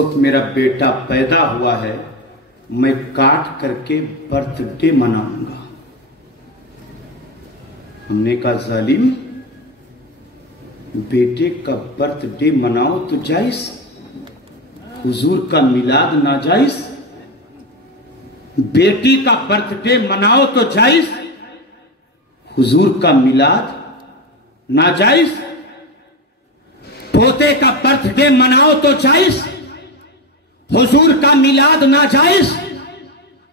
وقت میرا بیٹا پیدا ہوا ہے میں کاٹ کر کے برتھ ڈے مناؤں گا۔ ہم نے کہا ظالم، بیٹے کا برتھ ڈے مناؤ تو جائز، حضور کا میلاد ناجائز؟ بیٹی کا برتھ ڈے مناؤ تو جائز، حضور کا میلاد ناجائز؟ پوتے کا برتھ ڈے مناؤ تو جائز، حضور کا میلاد ناجائز؟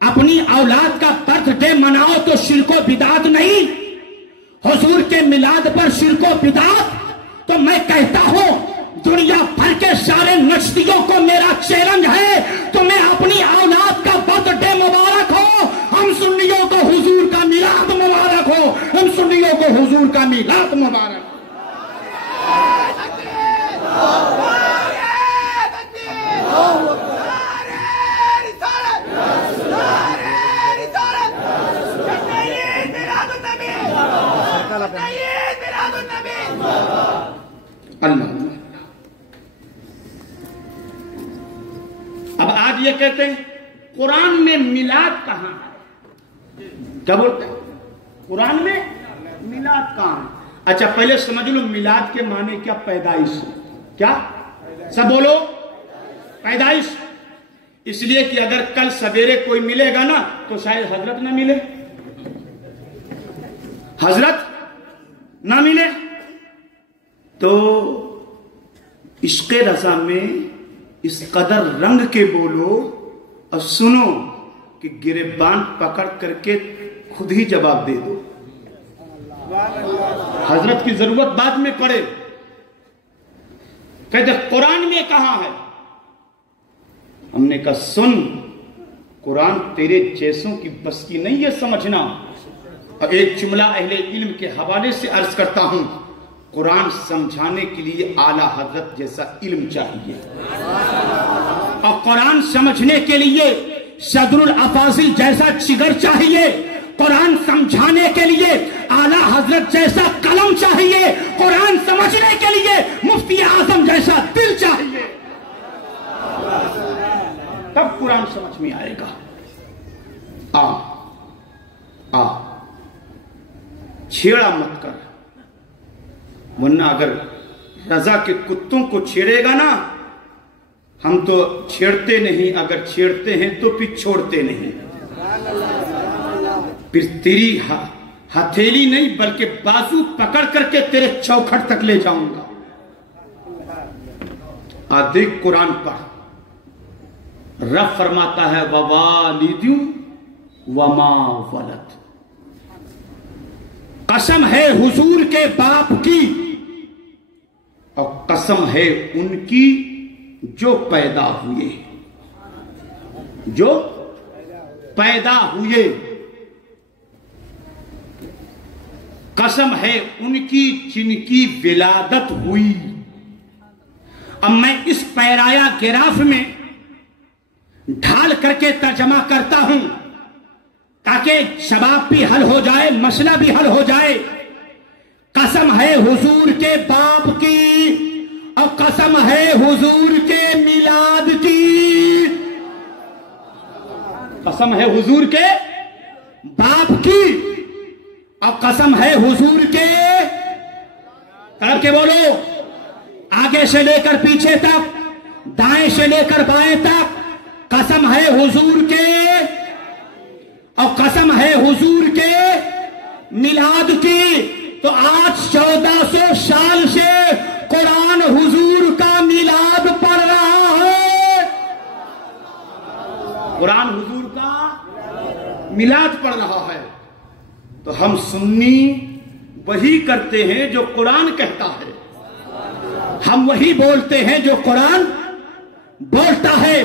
اپنی اولاد کا برتھ ڈے مناؤ تو شرک و بدعت نہیں، حضور کے میلاد پر شرک و بدعت؟ تو میں کہتا ہوں دنیا بھر کے سارے نچتیوں کو میرا چیلنج ہے، تمہیں اپنی اولاد کا برتھ ڈے مبارک ہو، ہم سنیوں کو حضور کا میلاد مبارک ہو، ہم سنیوں کو حضور کا میلاد مبارک ہو۔ اب آج یہ کہتے ہیں قرآن میں میلاد کہاں ہے؟ کیا بولتے ہیں قرآن میں میلاد کہاں ہے؟ اچھا پہلے سمجھ لو میلاد کے معنی کیا؟ پیدائش۔ کیا؟ سب بولو، پیدائش۔ اس لیے کہ اگر کل سویرے کوئی ملے گا نا تو شاید حضرت نہ ملے، حضرت نہ ملے۔ تو عشق رضا میں اس قدر رنگ کے بولو اور سنو کہ گریبان پکڑ کر کے خود ہی جواب دے دو، حضرت کی ضرورت بعد میں پڑے۔ کہتے قرآن میں کہاں ہے؟ ہم نے کہا سن، قرآن تیرے جیسوں کی بس کی نہیں ہے سمجھنا۔ اور ایک جملہ اہل علم کے حوالے سے عرض کرتا ہوں، قرآن سمجھانے کے لیے اعلیٰ حضرت جیسا علم چاہیے، اور قرآن سمجھنے کے لیے صدر الافاضل جیسا جگر چاہیے، قرآن سمجھانے کے لیے اعلیٰ حضرت جیسا قلم چاہیے، قرآن سمجھنے کے لیے مفتی اعظم جیسا دل چاہیے، تب قرآن سمجھ میں آئے گا۔ چھیڑا مت کر، ورنہ اگر رضا کے کتوں کو چھیڑے گا نا، ہم تو چھیڑتے نہیں، اگر چھیڑتے ہیں تو پھر چھوڑتے نہیں، پھر تیری ہتھیلی نہیں بلکہ بازو پکڑ کر کے تیرے چوکھٹ تک لے جاؤں گا۔ دیکھ قرآن پڑھ، رب فرماتا ہے ووالد وما ولد، قسم ہے حضور کے باپ کی اور قسم ہے ان کی جو پیدا ہوئے، جو پیدا ہوئے، قسم ہے ان کی جن کی ولادت ہوئی۔ اب میں اس پیرایا گراف میں ڈھال کر کے ترجمہ کرتا ہوں تاکہ شباب بھی حل ہو جائے، مسئلہ بھی حل ہو جائے۔ قسم ہے حضور کے باپ کی اور قسم ہے حضور کے میلاد کی، قسم ہے حضور کے باپ کی اور قسم ہے حضور کے، کر کے بولو، آگے سے لے کر پیچھے تک، دائیں سے لے کر بائیں تک، قسم ہے حضور کے اور قسم ہے حضور کے میلاد کی۔ تو آج 1400 سال سے قرآن حضور کا میلاد پڑھ رہا ہے، قرآن حضور کا میلاد پڑھ رہا ہے۔ تو ہم سنی وہی کرتے ہیں جو قرآن کہتا ہے، ہم وہی بولتے ہیں جو قرآن بولتا ہے۔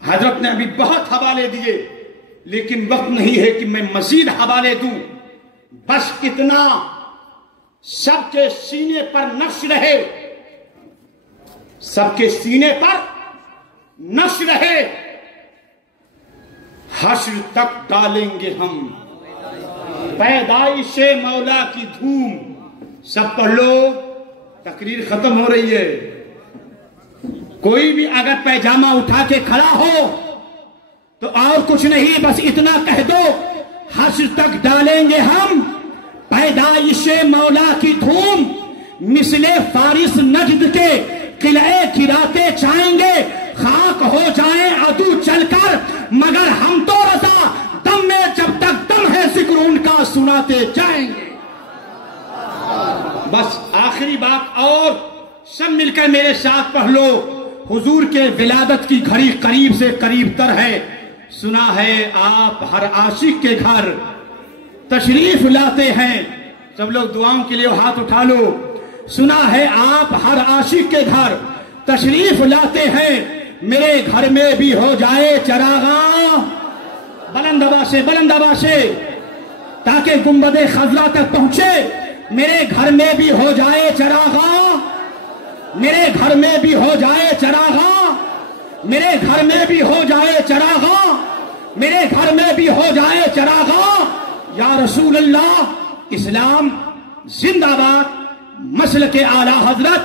حضرت نے ابھی بہت حوالے دیے لیکن وقت نہیں ہے کہ میں مزید حوالے دوں، بس اتنا سب کے سینے پر نقش رہے، سب کے سینے پر نقش رہے، حشر تک ڈالیں گے ہم پیدائش مولا کی دھوم۔ سب پڑھ لو، تقریر ختم ہو رہی ہے، کوئی بھی اگر پیجامہ اٹھا کے کھڑا ہو تو اور کچھ نہیں، بس اتنا کہہ دو حشر تک ڈالیں گے ہم پیدائش مولا کی دھوم، مثل فارس نجد کے قلعے گراتے چاہیں گے، خاک ہو جائیں عدو چل کر مگر ہم تو رضا، دم میں جب تک دم ہے ذکر ان کا سناتے جائیں گے۔ بس آخری بات اور سب مل کر میرے ساتھ پڑھ لو، حضور کے ولادت کی گھڑی قریب سے قریب تر ہے، سنا ہے آپ ہر عاشق کے گھر تشریف لاتے ہیں، سب لوگ دعاؤں کے لیے ہاتھ اٹھا لو، سنا ہے آپ ہر عاشق کے گھر تشریف لاتے ہیں، میرے گھر میں بھی ہو جائے چراغاں، بلند آواز سے تاکہ گنبد خضرا تک پہنچے، میرے گھر میں بھی ہو جائے چراغاں، میرے گھر میں بھی ہو جائے چراغاں، میرے گھر میں بھی ہو جائے چراغاں، میرے گھر میں بھی ہو جائے چراغاں، یا رسول اللہ۔ اسلام زندہ باد، مسلک اعلیٰ حضرت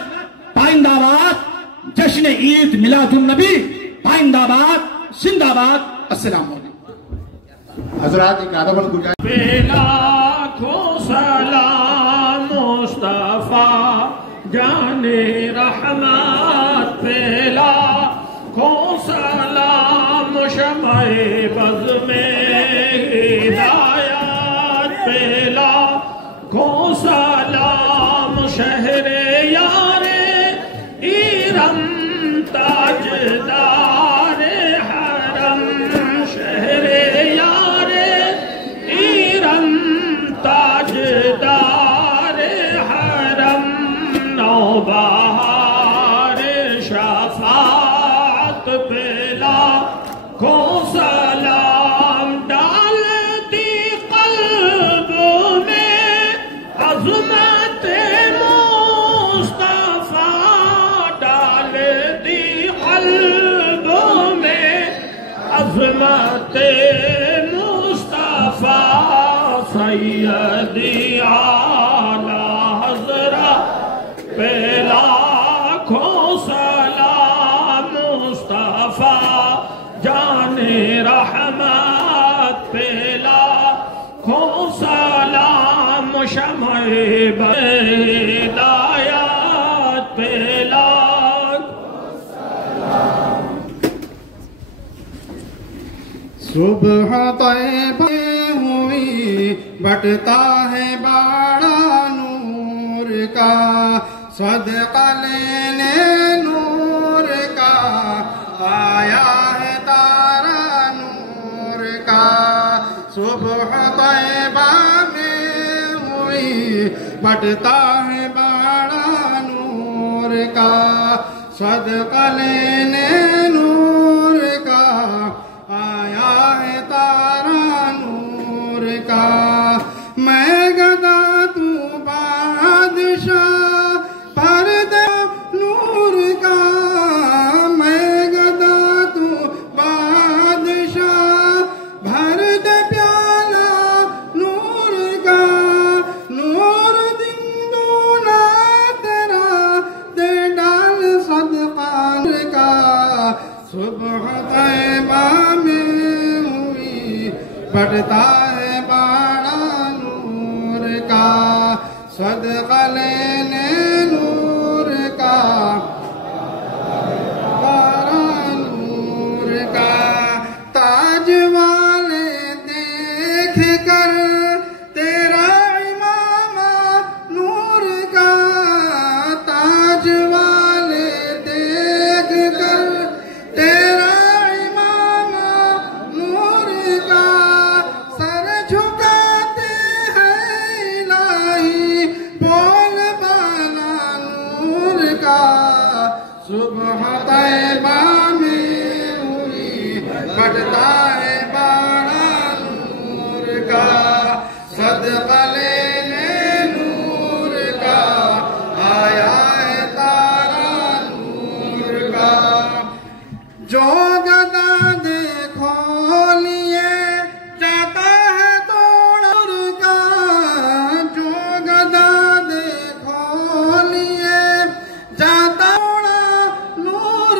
پائندہ باد، جشن عید میلاد النبی پائندہ باد، زندہ باد۔ السلام علیکم حضرات، ایک ادب گزارش، لاکھوں سلام مصطفیٰ جان رحمت پہ، لاکھوں سلام شمع بز میں ہدایت پہ، لاکھوں سلام شہر یار ایرم تاجدار حرم، شہر یار ایرم تاجدار حرم، نوبہار شفاعت پہ لاکھوں سلام، ڈالتی قلب میں عظمت مصطفیٰ، ڈالتی قلب میں عظمت مصطفیٰ، سیدی اعلیٰ حضرت پہ لاکھوں سلام مصطفیٰ جان رحمت پہ، لاکھوں سلام شمع ہدایت پہ، صبح طیبہ ہوئی بٹتا ہے باڑا نور کا، صدقہ لینے نور کا آیا ہے تارا نور کا، صبح طیبہ میں ہوئی بٹتا ہے باڑا نور کا، صدقہ لینے نور کا آیا ہے تارا نور کا، میں گدا تو بادشاہ پرد نور کا، میں گدا تو بادشاہ بھر دے پیالہ نور کا، نور دن دونا تیرا دے ڈال صدقہ کا، صبح طیبہ میں ہوئی بٹتا ہے باڑا نور کا، صدقہ لینے نور کا باڑا نور کا، تاج والے دیکھ کر تیرا امامہ نور کا، تاج والے دیکھ کر تیرا امامہ نور کا، سر جھکاتے ہیں الہی بول بالا نور کا، صبح طیبہ میں ہوئی بٹتا ہے باڑا نور کا، صدقہ لینے نور کا آیا ہے تارا نور کا، جو گدا دیکھو لیے جاتا ہے توڑ کا، جو گدا دیکھو لیے جاتا نور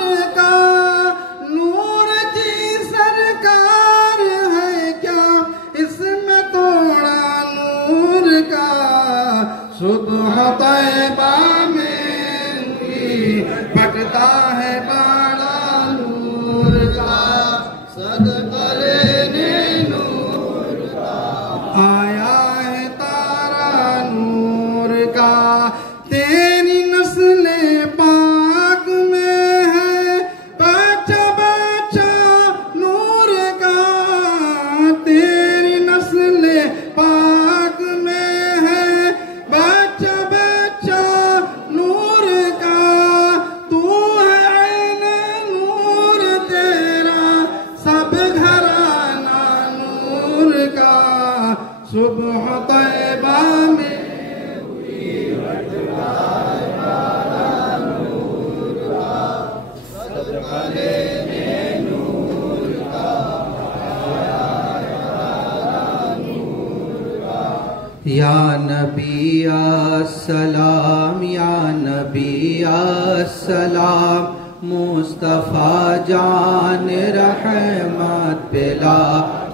صبح طیبہ میں یا نبی السلام یا نبی السلام مصطفیٰ جان رحمت پلا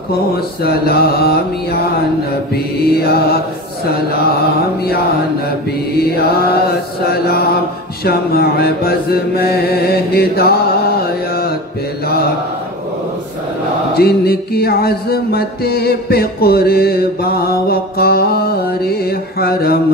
کو سلام یا نبی السلام یا نبی السلام شمع بز میں ہدایت پلا جن کی عظمت پہ قرباں وقار حرم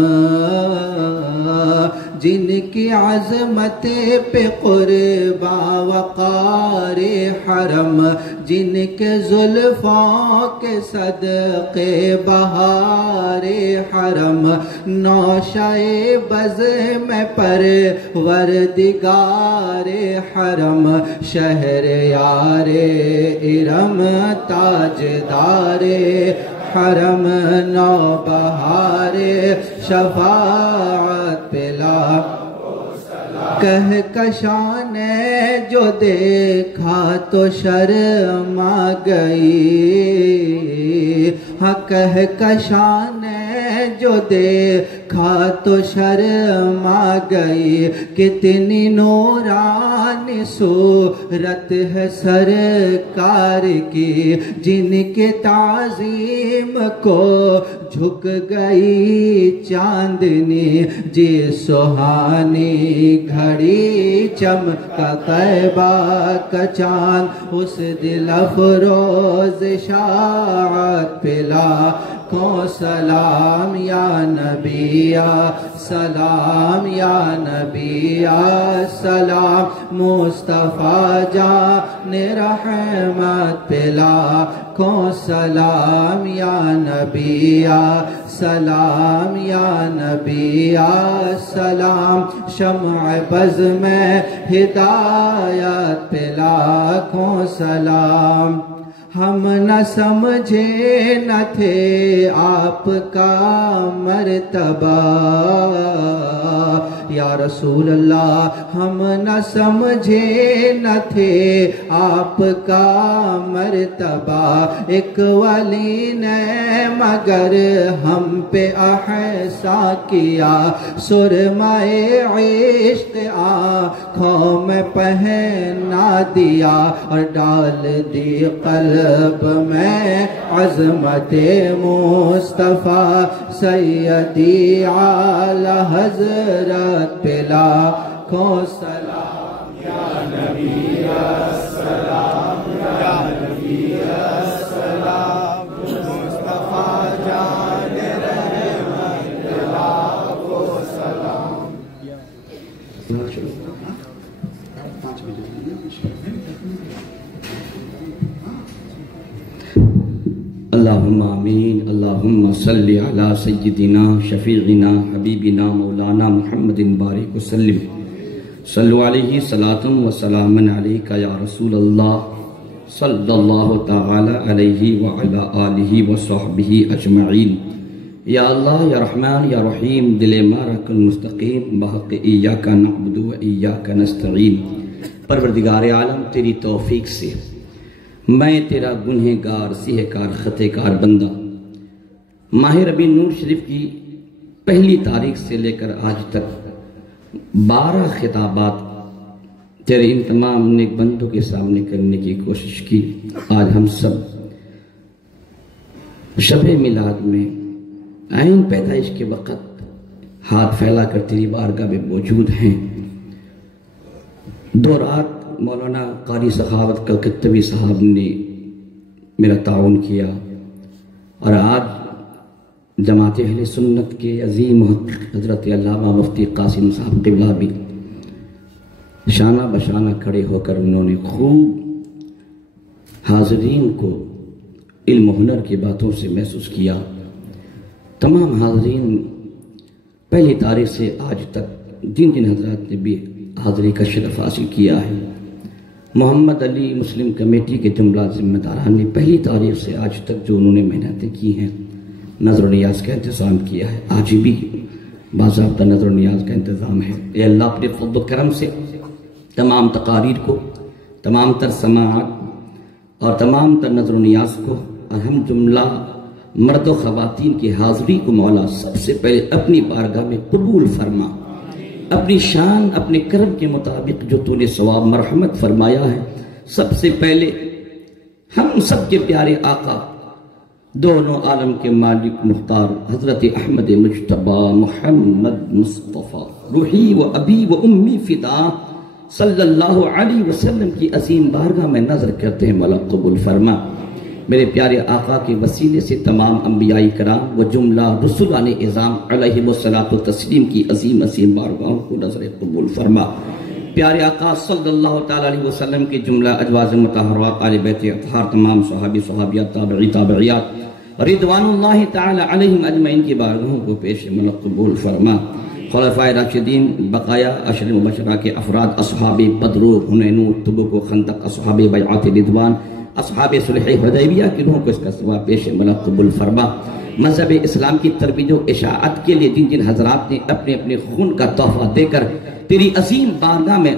جن کی عظمت پہ قرباں وقار حرم جن کے زلفوں کے صدقے بہار حرم نوشائے بز میں پروردگار حرم شہر یار ارم تاجدار حرم نوبہار شفاعت پلا کہکشاں نے جو دیکھا تو شرما گئی ہاں کہکشاں نے جو دیکھا تو شرما گئی کتنی نورانی صورت ہے سرکار کی جن کے تعظیم کو جھک گئی چاندنی جی سہانی گھڑی چمکا طیبہ کا چاند اس دل افروز اشاعت پلا کو سلام یا نبی سلام یا نبی سلام مصطفیٰ جان رحمت پلا کو سلام یا نبی سلام یا نبی سلام شمع بز میں ہدایت پلا کو سلام ہم نہ سمجھے نہ تھے آپ کا مرتبہ یا رسول اللہ ہم نہ سمجھے نہ تھے آپ کا مرتبہ ایک ولی نے مگر ہم پہ احسان کیا سرمائے عشق آنکھوں میں پہنا دیا اور ڈال دی قلب میں عظمت مصطفیٰ سیدی اعلی حضرت پلا کو سلام یا نبی السلام یا نبی السلام مصطفیٰ جان رحمت پلا کو سلام اللہم آمین اللہم صلی علی سیدنا شفیعنا حبیبنا مولانا محمد بارک وسلم صلو علیہ صلاۃ و سلام علیکہ یا رسول اللہ صلی اللہ تعالی علیہ وعلی آلہ وصحبہ اجمعین یا اللہ یا رحمان یا رحیم دل مارا کن مستقیم بحق ایاک نعبد و ایاک نستعین پروردگار عالم تیری توفیق سے میں تیرا گنہگار سیہکار خطے کار بندہ ماہ ربیع نور شریف کی پہلی تاریخ سے لے کر آج تک 12 خطابات تیرے ان تمام نیک بندوں کے سامنے کرنے کی کوشش کی آج ہم سب شب میلاد میں عین پیدائش کے وقت ہاتھ پھیلا کر تیری بارگاہ میں موجود ہیں 2 رات مولانا قاری سخاوت کلکتوی صاحب نے میرا تعاون کیا اور آج جماعت اہل سنت کے عظیم حضرت علامہ مفتی قاسم صاحب قبلہ بھی شانہ بشانہ کھڑے ہو کر انہوں نے خوب حاضرین کو علم و ہنر کی باتوں سے محسوس کیا تمام حاضرین پہلی تاریخ سے آج تک جن جن حضرات نے بھی حاضری کا شرف حاصل کیا ہے محمد علی مسلم کمیٹی کے جملہ ذمہ داران نے پہلی تاریخ سے آج تک جو انہوں نے محنتیں کی ہیں نظر و نیاز کا انتظام کیا ہے، آج بھی باضابطہ نظر و نیاز کا انتظام ہے۔ اے اللہ اپنے فضل و کرم سے تمام تقاریر کو، تمام تر سماعت اور تمام تر نظر و نیاز کو اور ہم جملہ مرد و خواتین کی حاضری کو مولا سب سے پہلے اپنی بارگاہ میں قبول فرما، اپنی شان اپنے کرم کے مطابق جو تو نے ثواب مرحمت فرمایا ہے۔ سب سے پہلے ہم سب کے پیارے آقا، دونوں عالم کے مالک مختار حضرت احمد مجتبی محمد مصطفیٰ روحی و ابی و امی فدا صلی اللہ علیہ وسلم کی عظیم بارگاہ میں نظر کرتے ہیں، مولا قبول فرما۔ میرے پیارے آقا کے وسیلے سے تمام انبیاء کرام و جملہ رسولان اعظام علیہم الصلاۃ والتسلیم کی عظیم عظیم بارگاہوں کو نظر قبول فرما۔ پیارے آقا صلی اللہ تعالی علیہ وسلم کے جملہ ازواج مطہرات، آل بیت اطہار، تمام صحابی صحابیات، تابعی تابعیات رضوان اللہ تعالی علیہم اجمعین کی بارگاہوں کو پیش قبول فرما۔ خلفائے راشدین، بقایا عشر مبشرہ کے افراد، اصحاب بدر، حنین، تبوک و خندق، اصحاب بیعت رضوان، اصحاب صلح حدیبیہ کی روحوں کو اس کا ثواب پیش قبول فرما۔ مذہب اسلام کی ترویج و اشاعت کے لیے جن جن حضرات نے اپنے اپنے خون کا تحفہ دے کر تیری عظیم بارگاہ میں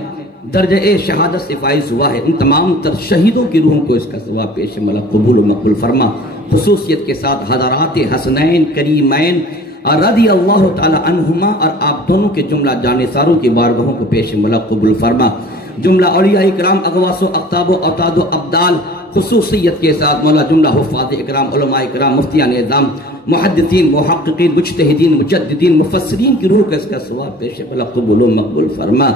درجہ شہادت سے فائز ہوا ہے، ان تمام تر شہیدوں کی روحوں کو اس کا ثواب پیش قبول و مقبول فرما۔ خصوصیت کے ساتھ حضرات حسنین کریمین رضی اللہ تعالی عنہما اور آپ دونوں کے جملہ جانثاروں کی بارگاہوں کو پیش قبول فرما۔ جملہ اولیاء اکرام، اغواس و اقطاب و اوتاد و ابدال، خصوصیت کے ساتھ مولا جملہ حفاظ اکرام، علماء اکرام، مفتیان اعظام، محدثین، محققین، مجتہدین، مجددین، مفسرین کی روح کا اس کا ثواب پیش قبول و مقبول فرما۔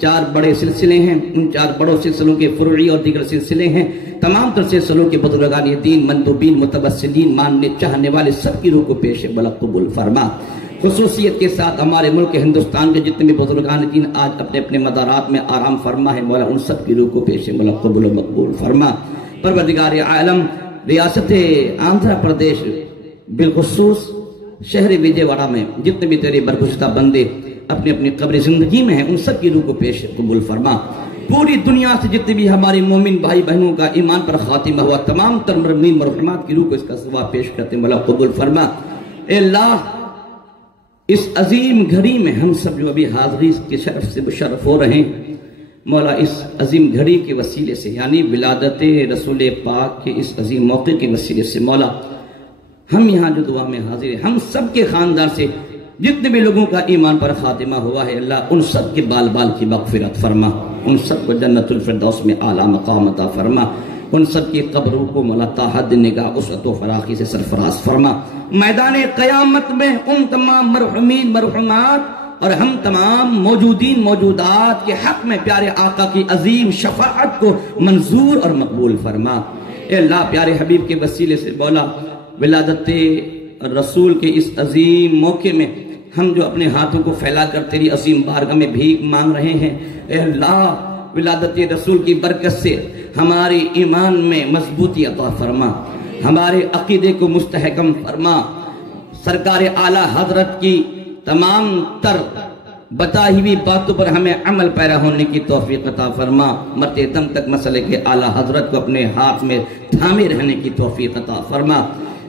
4 بڑے سلسلے ہیں، ان 4 بڑوں سلسلوں کے فروعی اور دیگر سلسلے ہیں، تمام تر سلسلوں کے بزرگان دین، مندوبین، متوسلین، ماننے چاہنے والے سب کی روح کو پیش قبول فرما۔ خصوصیت کے ساتھ ہمارے ملک ہندوستان کے جتنے بھی بزرگان دین آج اپنے اپنے مدارات میں آرام فرما ہے، مولا ان سب کی روح کو پیش قبول و مقبول فرما۔ پروردگار عالم، ریاست آندھرا پردیش بالخصوص شہر وجے واڑہ میں جتنے بھی تیرے برگزشتہ بندے اپنی اپنی قبر زندگی میں ہیں، ان سب کی روح کو پیش قبول فرما۔ پوری دنیا سے جتنے بھی ہمارے مومن بھائی بہنوں کا ایمان پر خاتمہ ہوا، تمام تر مرحومین مرحومات کی روح کو اس کا ثواب پیش کرتے مولا قبول فرما۔ اے اللہ، اس عظیم گھڑی میں ہم سب جو ابھی حاضری کے شرف سے مشرف ہو رہے ہیں، مولا اس عظیم گھڑی کے وسیلے سے، یعنی ولادت رسول پاک کے اس عظیم موقع کے وسیلے سے، مولا ہم یہاں جو دعا میں حاضر ہیں، ہم سب کے خاندان سے جتنے بھی لوگوں کا ایمان پر خاتمہ ہوا ہے، اللہ ان سب کے بال بال کی مغفرت فرما، ان سب کو جنت الفردوس میں اعلیٰ مقام عطا فرما، ان سب کی قبروں کو مولا تا حد نگاہ وسعت و فراخی سے سرفراز فرما۔ میدان قیامت میں ان تمام مرحومین مرحومات اور ہم تمام موجودین موجودات کے حق میں پیارے آقا کی عظیم شفاعت کو منظور اور مقبول فرما۔ اے اللہ، پیارے حبیب کے وسیلے سے مولا ولادت رسول کے اس عظیم موقع میں ہم جو اپنے ہاتھوں کو پھیلا کر تیری عظیم بارگاہ میں بھیک مانگ رہے ہیں، اے اللہ ولادت رسول کی برکت سے ہمارے ایمان میں مضبوطی عطا فرما، ہمارے عقیدے کو مستحکم فرما، سرکار اعلیٰ حضرت کی تمام تر بتائی ہوئی باتوں پر ہمیں عمل پیرا ہونے کی توفیق عطا فرما، مرتے دم تک مسئلے کے اعلیٰ حضرت کو اپنے ہاتھ میں تھامے رہنے کی توفیق عطا فرما۔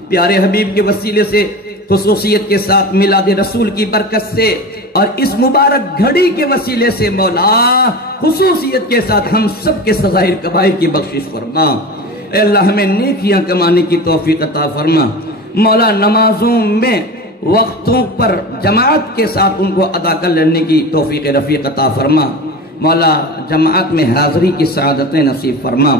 پیارے حبیب کے وسیلے سے خصوصیت کے ساتھ میلاد رسول کی برکت سے اور اس مبارک گھڑی کے وسیلے سے مولا خصوصیت کے ساتھ ہم سب کے صغائر کبائر کی بخشش فرما۔ اے اللہ، ہمیں نیکیاں کمانے کی توفیق عطا فرما۔ مولا نمازوں میں وقتوں پر جماعت کے ساتھ ان کو ادا کر لینے کی توفیق رفیق عطا فرما۔ مولا جماعت میں حاضری کی سعادتیں نصیب فرما۔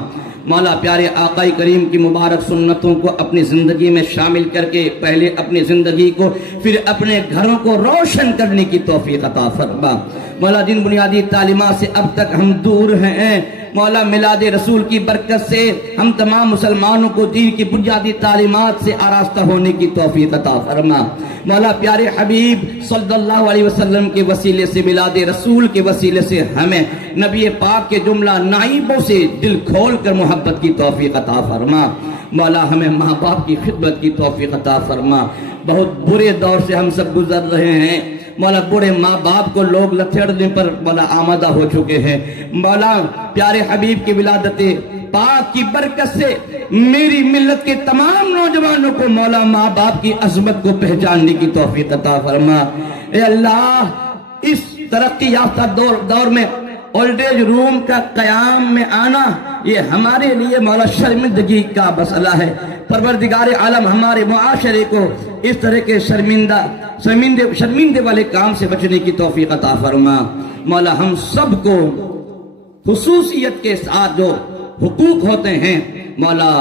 مولا پیارے آقا کریم کی مبارک سنتوں کو اپنی زندگی میں شامل کر کے پہلے اپنی زندگی کو پھر اپنے گھروں کو روشن کرنے کی توفیق عطا فرما۔ مولا جن بنیادی تعلیمات سے اب تک ہم دور ہیں، مولا میلاد رسول کی برکت سے ہم تمام مسلمانوں کو دین کی بنیادی تعلیمات سے آراستہ ہونے کی توفیق عطا فرما۔ مولا پیارے حبیب صلی اللہ علیہ وسلم کے وسیلے سے، میلاد رسول کے وسیلے سے ہمیں نبی پاک کے جملہ نائبوں سے دل کھول کر محبت کی توفیق عطا فرما۔ مولا ہمیں ماں باپ کی خدمت کی توفیق عطا فرما۔ بہت برے دور سے ہم سب گزر رہے ہیں مولا، بڑے ماں باپ کو لوگ لتھیڑنے پر مولا آمادہ ہو چکے ہیں۔ مولا پیارے حبیب کی ولادت پاک کی برکت سے میری ملت کے تمام نوجوانوں کو مولا ماں باپ کی عظمت کو پہچاننے کی توفیق عطا فرما۔ اے اللہ، اس ترقی یافتہ دور میں اولڈ ایج روم کا قیام میں آنا یہ ہمارے لیے مولا شرمندگی کا مسئلہ ہے۔ پروردگار عالم ہمارے معاشرے کو اس طرح کے شرمندے والے کام سے بچنے کی توفیق عطا فرما۔ مولا ہم سب کو خصوصیت کے ساتھ جو حقوق ہوتے ہیں مولا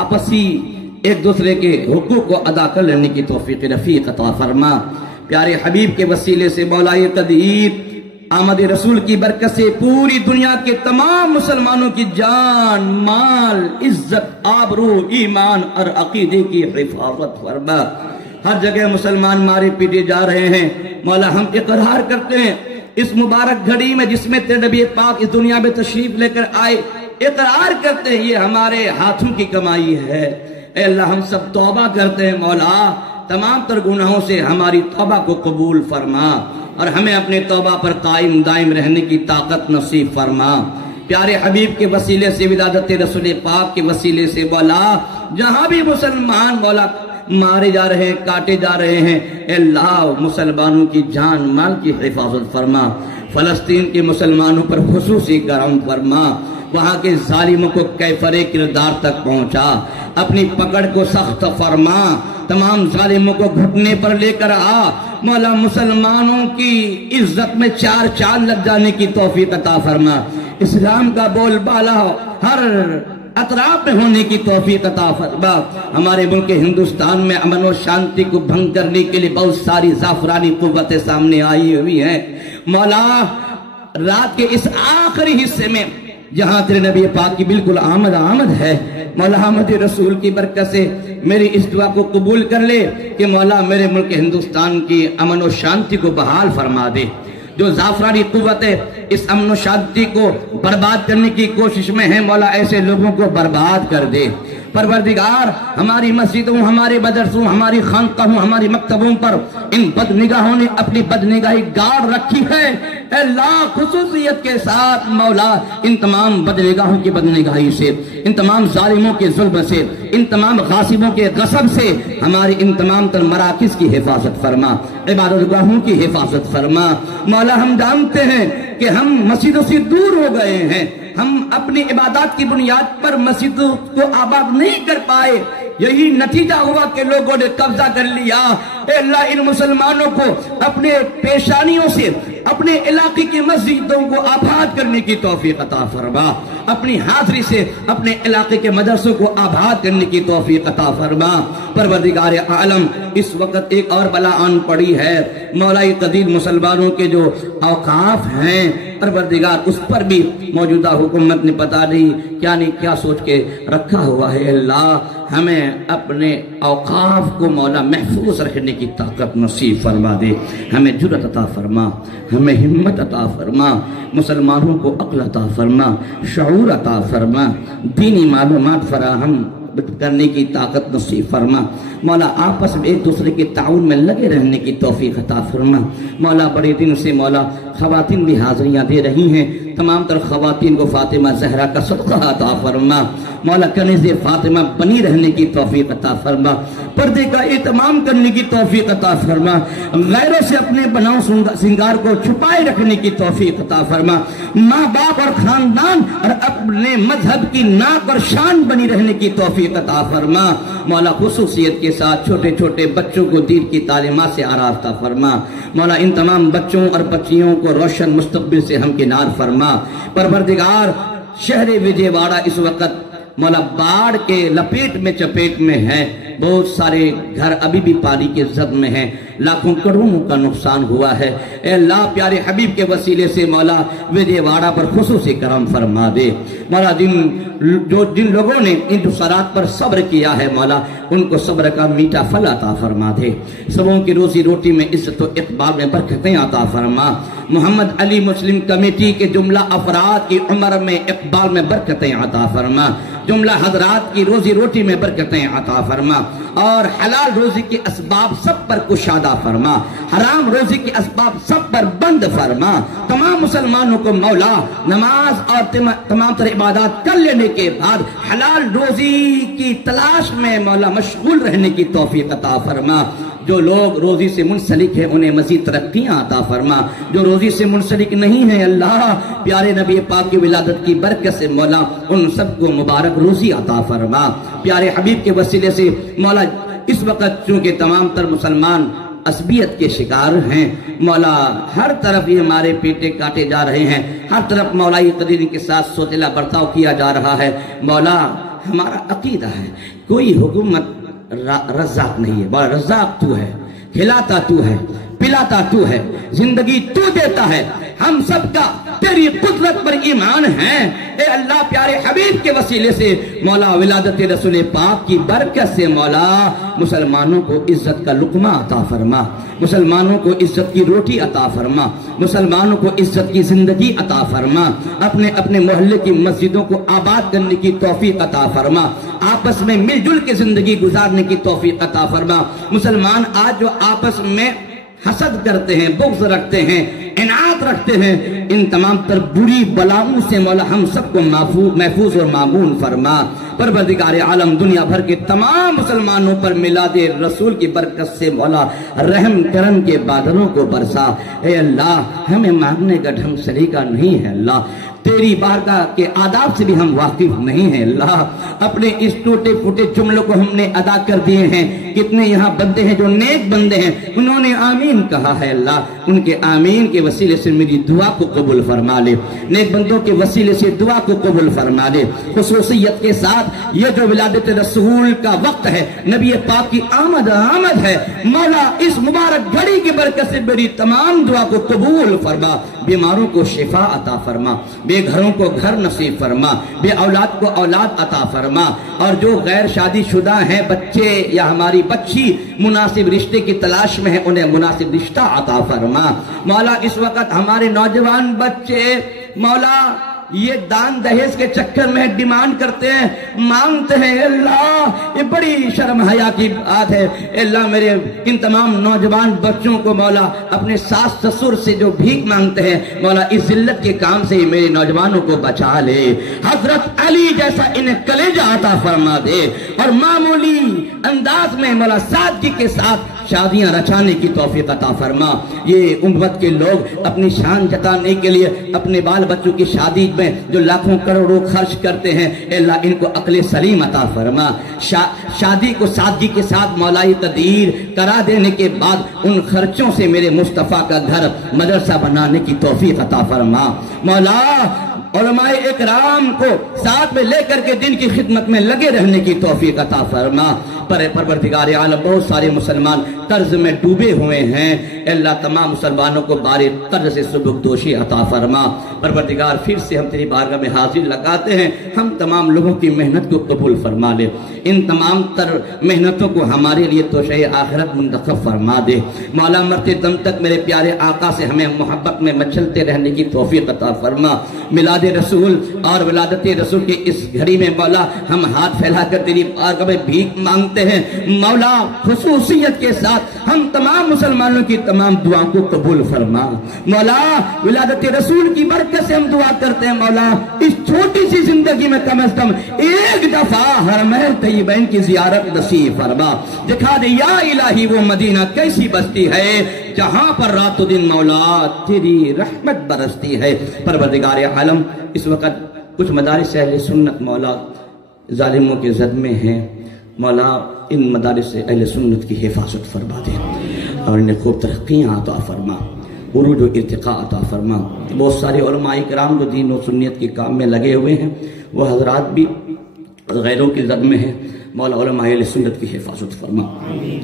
آپسی ایک دوسرے کے حقوق کو ادا کر لینے کی توفیق رفیق عطا فرما۔ پیارے حبیب کے وسیلے سے مولا یہ قدیر آمد رسول کی برکت سے پوری دنیا کے تمام مسلمانوں کی جان، مال، عزت، آبرو، ایمان اور عقیدے کی حفاظت فرما۔ ہر جگہ مسلمان مارے پیٹے جا رہے ہیں مولا، ہم اقرار کرتے ہیں اس مبارک گھڑی میں جس میں تیرے نبی پاک اس دنیا میں تشریف لے کر آئے، اقرار کرتے ہیں یہ ہمارے ہاتھوں کی کمائی ہے۔ اے اللہ، ہم سب توبہ کرتے ہیں مولا، تمام تر گناہوں سے ہماری توبہ کو قبول فرما اور ہمیں اپنے توبہ پر قائم دائم رہنے کی طاقت نصیب فرما۔ پیارے حبیب کے وسیلے سے، ولادت رسول پاک کے وسیلے سے مولا، جہاں بھی مسلمان مولا مارے جا رہے ہیں، کاٹے جا رہے ہیں، اے اللہ مسلمانوں کی جان مال کی حفاظت فرما۔ فلسطین کے مسلمانوں پر خصوصی کرم فرما، وہاں کے ظالموں کو کیفر کردار تک پہنچا، اپنی پکڑ کو سخت فرما، تمام ظالموں کو گھٹنے پر لے کر آ مولا، مسلمانوں کی عزت میں چار چاند لگ جانے کی توفیق عطا فرما، اسلام کا بول بالا ہر اطراف میں ہونے کی توفیق عطا فرما۔ ہمارے ملک ہندوستان میں امن و شانتی کو بھنگ کرنے کے لیے بہت ساری زعفرانی قوتیں سامنے آئی ہوئی ہیں مولا، رات کے اس آخری حصے میں جہاں تیرے نبی پاک کی بالکل آمد ہے مولا، آمد رسول کی برکت سے میری اس دعا کو قبول کر لے کہ مولا میرے ملک ہندوستان کی امن و شانتی کو بحال فرما دے۔ جو زعفرانی قوتیں اس امن و شانتی کو برباد کرنے کی کوشش میں ہیں مولا، ایسے لوگوں کو برباد کر دے۔ پروردگار، ہماری مسجدوں، ہمارے مدرسوں، ہماری خانقاہوں، ہماری مکتبوں پر ان بدنگاہوں نے اپنی بدنگاہی گاڑ رکھی ہے، اے اللہ خصوصیت کے ساتھ مولا ان تمام بدنگاہوں کی بدنگاہی سے، ان تمام ظالموں کے ظلم سے، ان تمام غاصبوں کے غصب سے ہماری ان تمام تر مراکز کی حفاظت فرما، عبادت گاہوں کی حفاظت فرما۔ مولا ہم جانتے ہیں کہ ہم مسجدوں سے دور ہو گئے ہیں، ہم اپنی عبادات کی بنیاد پر مسجد کو آباد نہیں کر پائے، یہی نتیجہ ہوا کہ لوگوں نے قبضہ کر لیا۔ اے اللہ ان مسلمانوں کو اپنے پیشانیوں سے اپنے علاقے کی مسجدوں کو آباد کرنے کی توفیق عطا فرما، اپنی حاضری سے اپنے علاقے کے مدرسوں کو آباد کرنے کی توفیق عطا فرما۔ پروردگار عالم، اس وقت ایک اور بلا آن پڑی ہے مولا قدیر، مسلمانوں کے جو اوقاف ہیں پروردگار اس پر بھی موجودہ حکومت نے پتہ نہیں کیا سوچ کے رکھا ہوا ہے۔ اللہ ہمیں اپنے اوقاف کو مولا محفوظ رکھنے کی طاقت نصیب فرما دے، ہمیں جرأت عطا فرما، ہمیں ہمت عطا فرما، مسلمانوں کو عقل عطا فرما، شعور عطا فرما، دینی معلومات فراہم کرنے کی طاقت نصیب فرما۔ مولا آپس میں ایک دوسرے کے تعاون میں لگے رہنے کی توفیق عطا فرما۔ مولا بڑے دن سے مولا خواتین بھی حاضریاں دے رہی ہیں، تمام تر خواتین کو فاطمہ زہرا کا صدقہ عطا فرما۔ مولا کنیز فاطمہ بنی رہنے کی توفیق عطا فرما، پردے کا اہتمام کرنے کی توفیق عطا فرما، غیروں سے اپنے بناؤ سنگار کو چھپائے رکھنے کی توفیق عطا فرما، ماں باپ اور خاندان اور اپنے مذہب کی ناک اور شان بنی رہنے کی توفیق عطا فرما۔ مولا خصوصیت کے ساتھ چھوٹے چھوٹے بچوں کو دین کی تعلیمات سے آراستہ فرما۔ مولا ان تمام بچوں اور بچیوں کو روشن مستقبل سے ہمکنار فرما۔ پروردگار شہر وجے واڑہ اس وقت مولا باڑھ کے لپیٹ میں چپیٹ میں ہے، بہت سارے گھر ابھی بھی پانی کے زد میں ہیں، لاکھوں کروڑوں کا نقصان ہوا ہے۔ اے اللہ پیارے حبیب کے وسیلے سے مولا وجے واڑہ پر خصوصی کرم فرما دے۔ مولا جن لوگوں نے ان جسارات پر صبر کیا ہے مولا ان کو صبر کا میٹھا پھل عطا فرما دے، سبوں کی روزی روٹی میں عزت و اقبال میں برکتیں عطا فرما۔ محمد علی مسلم کمیٹی کے جملہ افراد کی عمر میں اقبال میں برکتیں عطا فرما، جملہ حضرات کی روزی روٹی میں برکتیں عطا فرما۔ اور حلال روزی کے اسباب سب پر کشادہ فرما، حرام روزی کے اسباب سب پر بند فرما۔ تمام مسلمانوں کو مولا نماز اور تمام تر عبادات کر لینے کے بعد حلال روزی کی تلاش میں مولا مشغول رہنے کی توفیق عطا فرما۔ جو لوگ روزی سے منسلک ہیں انہیں مزید ترقیاں عطا فرما، جو روزی سے منسلک نہیں ہیں اللہ پیارے نبی پاک کی ولادت کی برکت سے مولا ان سب کو مبارک روزی عطا فرما۔ پیارے حبیب کے وسیلے سے مولا اس وقت چونکہ تمام تر مسلمان عصبیت کے شکار ہیں مولا، ہر طرف یہ ہمارے پیٹے کاٹے جا رہے ہیں، ہر طرف مولائی قدیر کے ساتھ سوتیلا برتاؤ کیا جا رہا ہے مولا۔ ہمارا عقیدہ ہے کوئی حکومت رزاق نہیں ہے، بڑا رزاق تو ہے، کھلاتا تو ہے، پلاتا تو ہے، زندگی تو دیتا ہے، ہم سب کا تیری قدرت پر ایمان ہے۔ اے اللہ پیارے حبیب کے وسیلے سے مولا ولادت رسول پاک کی برکت سے مولا مسلمانوں کو عزت کا لقمہ عطا فرما، مسلمانوں کو عزت کی روٹی عطا فرما، مسلمانوں کو عزت کی زندگی عطا فرما، اپنے اپنے محلے کی مسجدوں کو آباد کرنے کی توفیق عطا فرما، آپس میں مل جل کے زندگی گزارنے کی توفیق عطا فرما۔ مسلمان آج جو آپس میں حسد کرتے ہیں، بغض رکھتے ہیں، انعات رکھتے ہیں، ان تمام تر بری بلاؤں سے مولا ہم سب کو محفوظ اور معمون فرما۔ پروردگار عالم دنیا بھر کے تمام مسلمانوں پر میلاد رسول کی برکت سے مولا رحم کرم کے بادلوں کو برسا۔ اے اللہ ہمیں مانگنے کا ڈھنگ سلیقہ نہیں ہے اللہ، تیری بارگاہ کے آداب سے بھی ہم واقف نہیں ہیں اللہ، اپنے اس ٹوٹے پھوٹے جملوں کو ہم نے ادا کر دیے ہیں۔ کتنے یہاں بندے ہیں جو نیک بندے ہیں، انہوں نے آمین کہا ہے اللہ، ان کے آمین کے وسیلے سے میری دعا کو قبول فرما لے، نیک بندوں کے وسیلے سے دعا کو قبول فرما لے۔ خصوصیت کے ساتھ یہ جو ولادت رسول کا وقت ہے، نبی پاک کی آمد ہے مولا، اس مبارک گھڑی کی برکت سے میری تمام دعا کو قبول فرما، بیماروں کو شفا عطا فرما، بے گھروں کو گھر نصیب فرما، بے اولاد کو اولاد عطا فرما، اور جو غیر شادی شدہ ہیں بچے یا ہماری بچی مناسب رشتے کی تلاش میں ہیں انہیں مناسب رشتہ عطا فرما۔ مولا اس وقت ہمارے نوجوان بچے مولا یہ دان دہیز کے چکر میں ڈیمانڈ کرتے ہیں، مانگتے ہیں، اللہ یہ بڑی شرم حیا کی بات ہے۔ اللہ میرے ان تمام نوجوان بچوں کو مولا اپنے ساس سسر سے جو بھیک مانگتے ہیں مولا اس ذلت کے کام سے میرے نوجوانوں کو بچا لے، حضرت علی جیسا انہیں کلیجہ عطا فرما دے، اور معمولی انداز میں مولا سادگی کے ساتھ شادیاں رچانے کی توفیق عطا فرما۔ یہ امت کے لوگ اپنی شان جتانے کے لیے اپنے بال بچوں کی شادی میں جو لاکھوں کروڑوں خرچ کرتے ہیں، اے اللہ ان کو عقل سلیم عطا فرما۔ شادی کو سادگی کے ساتھ مولائی تدیر کرا دینے کے بعد ان خرچوں سے میرے مصطفیٰ کا گھر مدرسہ بنانے کی توفیق عطا فرما۔ مولا علماء اکرام کو ساتھ میں لے کر کے دین کی خدمت میں لگے رہنے کی توفیق عطا فرما۔ پروردگار عالم بہت سارے مسلمان قرض میں ڈوبے ہوئے ہیں، اللہ تمام مسلمانوں کو بار قرض سے سبکدوشی عطا فرما۔ پروردگار پھر سے ہم تیری بارگاہ میں حاضر لگاتے ہیں، ہم تمام لوگوں کی محنت کو قبول فرما لے، ان تمام تر محنتوں کو ہمارے لیے توشہ آخرت منتخب فرما دے۔ مولا مرتے دم تک میرے پیارے آقا سے ہمیں محبت میں مچلتے رہنے کی توفیق عطا فرما۔ میلاد رسول اور ولادت رسول کے اس گھڑی میں مولا ہم ہاتھ پھیلا کر تیری بارگاہ میں بھیک مانگتے ہیں مولا، خصوصیت کے ساتھ ہم تمام مسلمانوں کی تمام دعاؤں کو قبول فرما۔ مولا ولادت رسول کی برکت سے ہم دعا کرتے ہیں مولا اس چھوٹی سی زندگی میں کم از کم ایک دفعہ حرمین طیبین کی زیارت نصیب فرما، دکھا دے یا الہی وہ مدینہ کیسی بستی ہے جہاں پر رات و دن مولا تیری رحمت برستی ہے۔ پروردگار عالم اس وقت کچھ مدارس اہل سنت مولا ظالموں کے زد میں ہیں، مولا ان مدارس اہل سنت کی حفاظت فرما دے اور انہیں خوب ترقیاں عطا فرما، عروج و ارتقاء عطا فرما۔ بہت سارے علماء کرام جو دین و سنیت کے کام میں لگے ہوئے ہیں وہ حضرات بھی غیروں کی زد میں ہیں، مولا علماء اہل سنت کی حفاظت فرما۔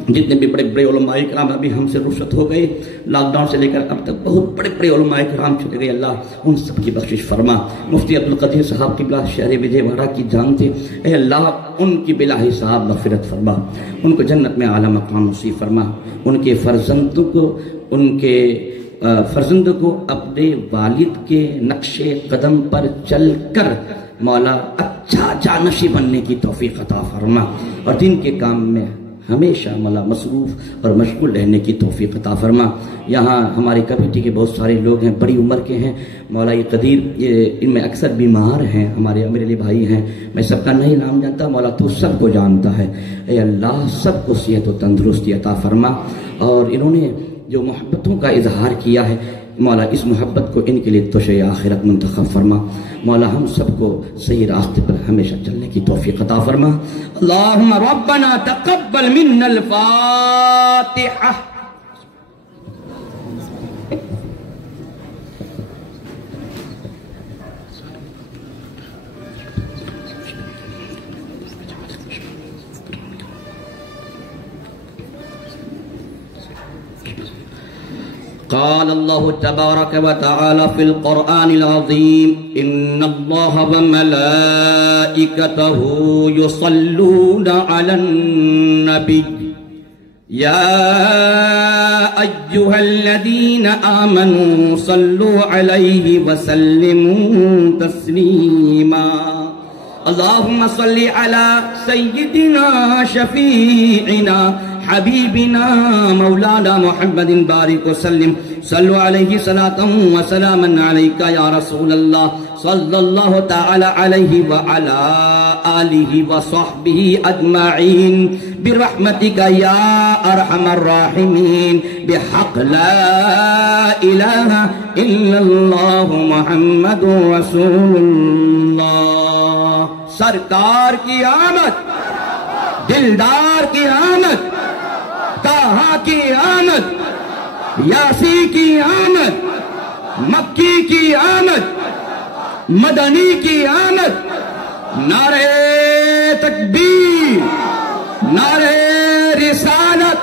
جتنے بھی بڑے بڑے علماء کرام ابھی ہم سے رخصت ہو گئے، لاک ڈاؤن سے لے کر اب تک بہت بڑے بڑے علماء کرام چلے گئے، اللہ ان سب کی بخشش فرما۔ مفتی عبدالقدیر صاحب قبلہ شہر وجے واڑہ کی جان تھے، اے اللہ ان کی بلا حساب مغفرت فرما، ان کو جنت میں اعلیٰ مقام نصیب فرما، ان کے فرزندوں کو اپنے والد کے نقش قدم پر چل کر مولا اچھا جانشی بننے کی توفیق عطا فرما، اور دین کے کام میں ہمیشہ مولا مصروف اور مشغول رہنے کی توفیق عطا فرما۔ یہاں ہماری کمیٹی کے بہت سارے لوگ ہیں، بڑی عمر کے ہیں، مولا یہ قدیر ان میں اکثر بیمار ہیں، ہمارے میرے لیے بھائی ہیں، میں سب کا نہیں نام جانتا، مولا تو سب کو جانتا ہے۔ اے اللہ سب کو صحت و تندرستی عطا فرما، اور انہوں نے جو محبتوں کا اظہار کیا ہے مولا اس محبت کو ان کے لیے توشہ آخرت منتخب فرما۔ مولا ہم سب کو صحیح راستے پر ہمیشہ چلنے کی توفیق عطا فرما۔ اللہم ربنا تقبل منا الفاتحہ۔ قال الله تبارك وتعالى في القرآن العظيم إن الله وملائكته يصلون على النبي يا أيها الذين آمنوا صلوا عليه وسلموا تسليما اللهم صل على سيدنا شفيعنا حبيبنا مولانا محمد بارك وسلم صلوا عليه صلاة وسلاما عليك يا رسول الله صلى الله تعالى عليه وعلى آله وصحبه أجمعين برحمتك يا أرحم الراحمين بحق لا إله إلا الله محمد رسول الله۔ سرکار کی آمد، دلدار کی آمد، طٰہٰ کی آمد، یاسی کی آمد، مکی کی آمد، مدنی کی آمد، نعرہ تکبیر، نعرہ رسالت،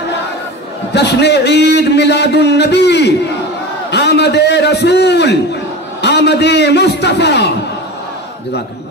جشن عید میلاد النبی، آمد رسول، آمد مصطفیٰ۔ جزاک اللہ۔